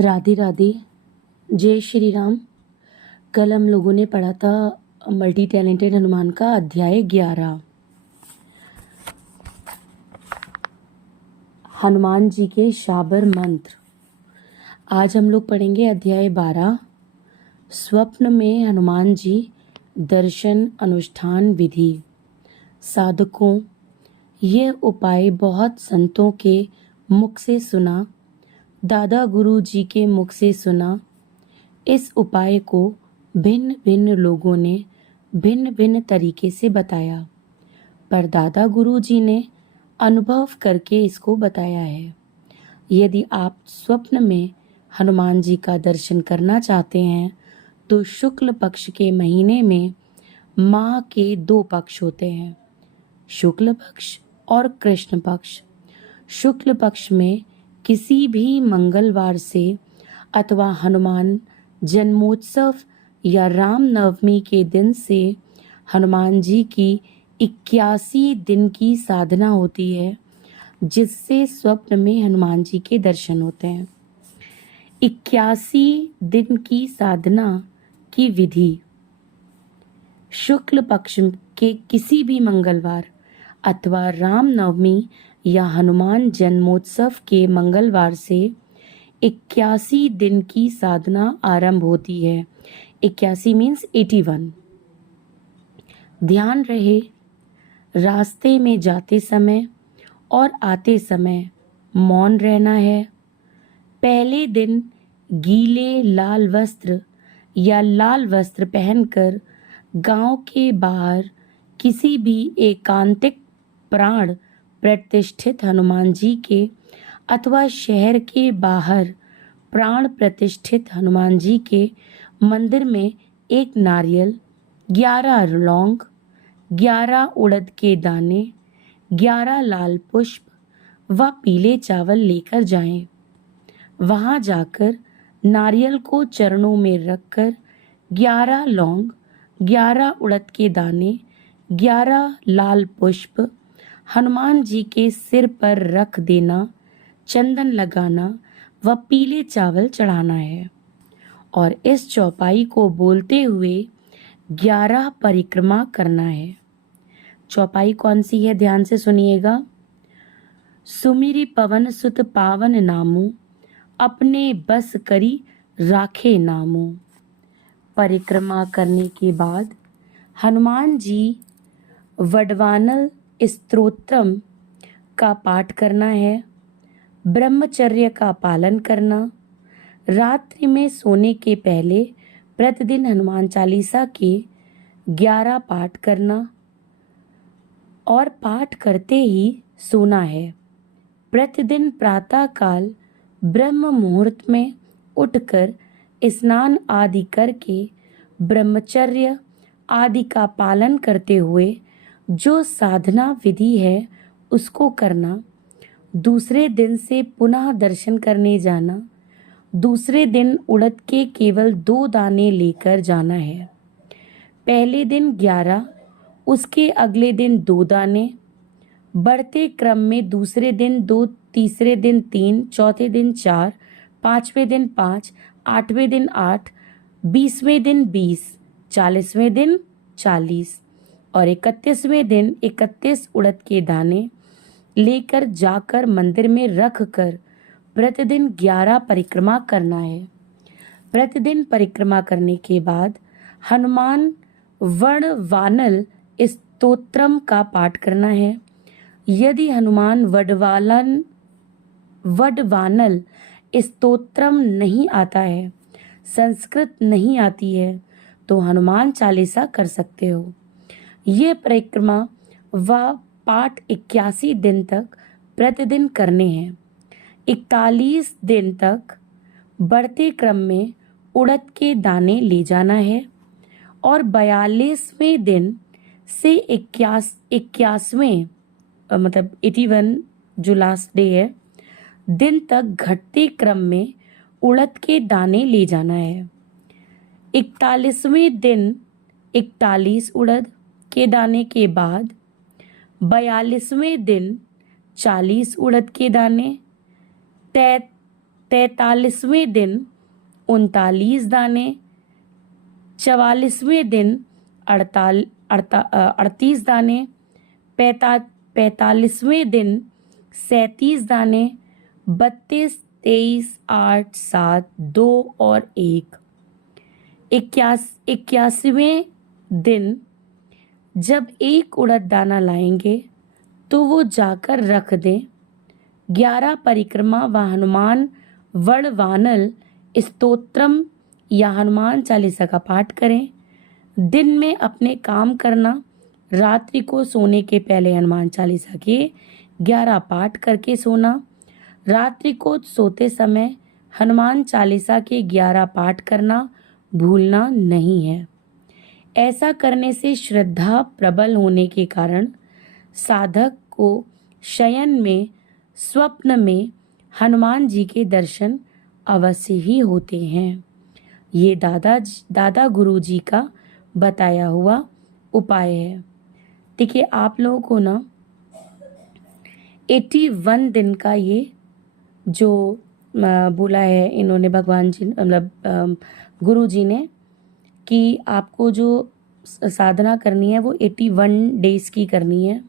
राधे राधे। जय श्री राम। कल हम लोगों ने पढ़ा था मल्टी टैलेंटेड हनुमान का अध्याय 11। हनुमान जी के शाबर मंत्र। आज हम लोग पढ़ेंगे अध्याय 12। स्वप्न में हनुमान जी दर्शन अनुष्ठान विधि। साधकों, यह उपाय बहुत संतों के मुख से सुना, दादा गुरु जी के मुख से सुना। इस उपाय को भिन्न भिन्न लोगों ने भिन्न भिन्न तरीके से बताया, पर दादा गुरु जी ने अनुभव करके इसको बताया है। यदि आप स्वप्न में हनुमान जी का दर्शन करना चाहते हैं तो शुक्ल पक्ष के महीने में माह के 2 पक्ष होते हैं, शुक्ल पक्ष और कृष्ण पक्ष। शुक्ल पक्ष में किसी भी मंगलवार से अथवा हनुमान जन्मोत्सव या राम नवमी के दिन से हनुमान जी की 81 दिन की साधना होती है, जिससे स्वप्न में हनुमान जी के दर्शन होते हैं। 81 दिन की साधना की विधि। शुक्ल पक्ष के किसी भी मंगलवार अथवा राम नवमी या हनुमान जन्मोत्सव के मंगलवार से 81 दिन की साधना आरंभ होती है। 81 मीन्स 81। ध्यान रहे, रास्ते में जाते समय और आते समय मौन रहना है। पहले दिन गीले लाल वस्त्र या लाल वस्त्र पहनकर गांव के बाहर किसी भी एकांतिक प्राण प्रतिष्ठित हनुमान जी के अथवा शहर के बाहर प्राण प्रतिष्ठित हनुमान जी के मंदिर में एक नारियल, 11 लौंग, 11 उड़द के दाने, 11 लाल पुष्प व पीले चावल लेकर जाएं। वहां जाकर नारियल को चरणों में रखकर 11 लौंग, 11 उड़द के दाने, 11 लाल पुष्प हनुमान जी के सिर पर रख देना, चंदन लगाना व पीले चावल चढ़ाना है और इस चौपाई को बोलते हुए 11 परिक्रमा करना है। चौपाई कौन सी है, ध्यान से सुनिएगा। सुमिरि पवन सुत पावन नामू, अपने बस करी राखे नामू। परिक्रमा करने के बाद हनुमान जी वडवानल स्तोत्रम का पाठ करना है। ब्रह्मचर्य का पालन करना। रात्रि में सोने के पहले प्रतिदिन हनुमान चालीसा के 11 पाठ करना और पाठ करते ही सोना है। प्रतिदिन प्रातः काल ब्रह्म मुहूर्त में उठकर स्नान आदि करके ब्रह्मचर्य आदि का पालन करते हुए जो साधना विधि है उसको करना। दूसरे दिन से पुनः दर्शन करने जाना। दूसरे दिन उड़द के केवल 2 दाने लेकर जाना है। पहले दिन 11, उसके अगले दिन 2 दाने, बढ़ते क्रम में दूसरे दिन 2, तीसरे दिन 3, चौथे दिन 4, 5वें दिन 5, 8वें दिन 8, 20वें दिन 20, 40वें दिन 40 और 31वें दिन 31 उड़द के दाने लेकर जाकर मंदिर में रख कर प्रतिदिन 11 परिक्रमा करना है। प्रतिदिन परिक्रमा करने के बाद हनुमान वडवानल स्तोत्रम का पाठ करना है। यदि हनुमान वडवानल स्तोत्रम नहीं आता है, संस्कृत नहीं आती है, तो हनुमान चालीसा कर सकते हो। ये परिक्रमा व पाठ 81 दिन तक प्रतिदिन करने हैं। 41 दिन तक बढ़ते क्रम में उड़द के दाने ले जाना है और 42वें दिन से 81वें मतलब 81 जो लास्ट डे है दिन तक घटते क्रम में उड़द के दाने ले जाना है। 41वें दिन 41 उड़द के दाने के बाद 42वें दिन 40 उड़द के दाने, 43वें दिन 39 दाने, 44वें दिन 38 दाने, 45वें दिन 37 दाने, 32, 23, 8, 7, 2 और 1, 81वें दिन जब एक उड़द दाना लाएंगे तो वो जाकर रख दें। 11 परिक्रमा व हनुमान वड़वानल स्तोत्रम या हनुमान चालीसा का पाठ करें। दिन में अपने काम करना, रात्रि को सोने के पहले हनुमान चालीसा के 11 पाठ करके सोना। रात्रि को सोते समय हनुमान चालीसा के 11 पाठ करना भूलना नहीं है। ऐसा करने से श्रद्धा प्रबल होने के कारण साधक को शयन में, स्वप्न में हनुमान जी के दर्शन अवश्य ही होते हैं। ये दादा गुरु जी का बताया हुआ उपाय है। देखिए, आप लोगों को ना 81 दिन का ये जो बोला है इन्होंने, भगवान जी मतलब गुरु जी ने, कि आपको जो साधना करनी है वो 81 डेज की करनी है।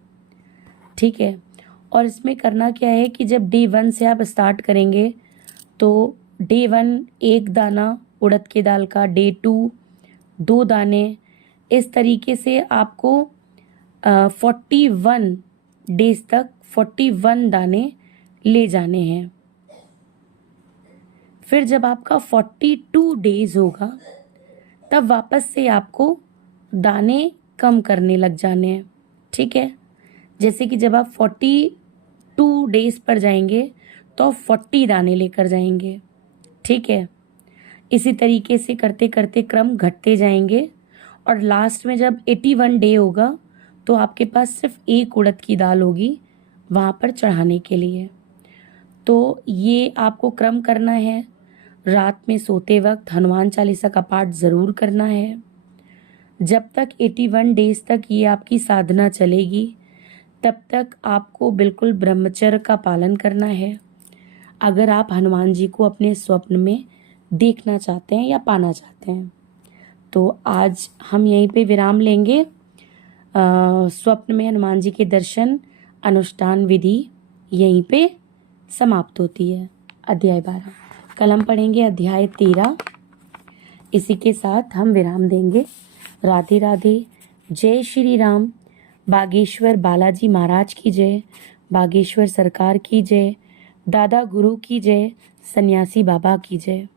ठीक है। और इसमें करना क्या है कि जब डे 1 से आप स्टार्ट करेंगे तो डे 1 एक दाना उड़द के दाल का, डे 2 2 दाने, इस तरीके से आपको 41 डेज तक 41 दाने ले जाने हैं। फिर जब आपका 42 डेज होगा तब वापस से आपको दाने कम करने लग जाने हैं। ठीक है। जैसे कि जब आप 42 डेज पर जाएंगे तो 40 दाने लेकर जाएंगे। ठीक है। इसी तरीके से करते करते क्रम घटते जाएंगे और लास्ट में जब 81 डे होगा तो आपके पास सिर्फ एक उड़द की दाल होगी वहाँ पर चढ़ाने के लिए। तो ये आपको क्रम करना है। रात में सोते वक्त हनुमान चालीसा का पाठ ज़रूर करना है। जब तक 81 डेज तक ये आपकी साधना चलेगी तब तक आपको बिल्कुल ब्रह्मचर्य का पालन करना है। अगर आप हनुमान जी को अपने स्वप्न में देखना चाहते हैं या पाना चाहते हैं तो आज हम यहीं पे विराम लेंगे। स्वप्न में हनुमान जी के दर्शन अनुष्ठान विधि यहीं पे समाप्त होती है। अध्याय 12 कल हम पढ़ेंगे अध्याय 13। इसी के साथ हम विराम देंगे। राधे राधे। जय श्री राम। बागेश्वर बालाजी महाराज की जय। बागेश्वर सरकार की जय। दादा गुरु की जय। सन्यासी बाबा की जय।